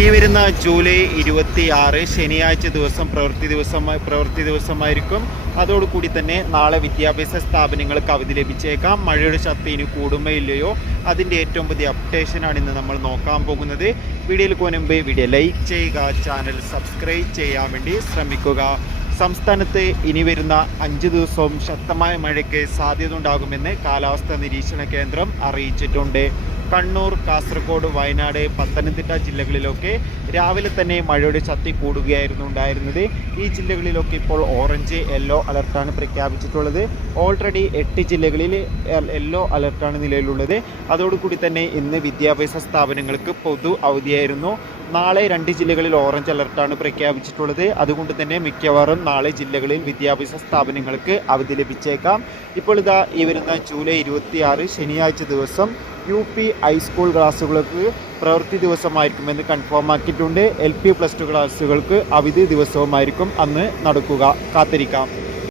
ഈ വരുന്ന ജൂലൈ 26 ശനിയാഴ്ച ദിവസം പ്രവൃത്തി ദിവസമായിരിക്കും. അതോടുകൂടി തന്നെ നാളെ വിദ്യാഭ്യാസ സ്ഥാപനങ്ങൾക്ക് അവധി ലഭിച്ചേക്കാം. മഴയുടെ ശക്തി ഇനി കൂടുമോ ഇല്ലയോ, അതിൻ്റെ ഏറ്റവും പുതിയ അപ്ഡേഷനാണ് ഇന്ന് നമ്മൾ നോക്കാൻ പോകുന്നത്. വീഡിയോയിൽ മുൻപ് വീഡിയോ ലൈക്ക് ചെയ്യുക, ചാനൽ സബ്സ്ക്രൈബ് ചെയ്യാൻ വേണ്ടി ശ്രമിക്കുക. സംസ്ഥാനത്ത് ഇനി വരുന്ന 5 ദിവസവും ശക്തമായ മഴയ്ക്ക് സാധ്യത ഉണ്ടാകുമെന്ന് കാലാവസ്ഥാ നിരീക്ഷണ കേന്ദ്രം അറിയിച്ചിട്ടുണ്ട്. കണ്ണൂർ, കാസർഗോഡ്, വയനാട്, പത്തനംതിട്ട ജില്ലകളിലൊക്കെ രാവിലെ തന്നെ മഴയുടെ ശക്തി കൂടുകയായിരുന്നു ഉണ്ടായിരുന്നത്. ഈ ജില്ലകളിലൊക്കെ ഇപ്പോൾ ഓറഞ്ച്, യെല്ലോ അലർട്ടാണ് പ്രഖ്യാപിച്ചിട്ടുള്ളത്. ഓൾറെഡി 8 ജില്ലകളിൽ യെല്ലോ അലർട്ടാണ് നിലവിലുള്ളത്. അതോടുകൂടി തന്നെ ഇന്ന് വിദ്യാഭ്യാസ സ്ഥാപനങ്ങൾക്ക് പൊതു അവധിയായിരുന്നു. നാളെ 2 ജില്ലകളിൽ ഓറഞ്ച് അലർട്ടാണ് പ്രഖ്യാപിച്ചിട്ടുള്ളത്. അതുകൊണ്ട് തന്നെ മിക്കവാറും നാളെ ജില്ലകളിൽ വിദ്യാഭ്യാസ സ്ഥാപനങ്ങൾക്ക് അവധി ലഭിച്ചേക്കാം. ഇപ്പോൾ ഈ വരുന്ന ജൂലൈ 26 ശനിയാഴ്ച ദിവസം UP ഹൈസ്കൂൾ ക്ലാസ്സുകൾക്ക് പ്രവൃത്തി ദിവസമായിരിക്കുമെന്ന് കൺഫേം ആക്കിയിട്ടുണ്ട്. LP+2 ക്ലാസ്സുകൾക്ക് അവധി ദിവസവുമായിരിക്കും അന്ന് നടക്കുക. കാത്തിരിക്കാം.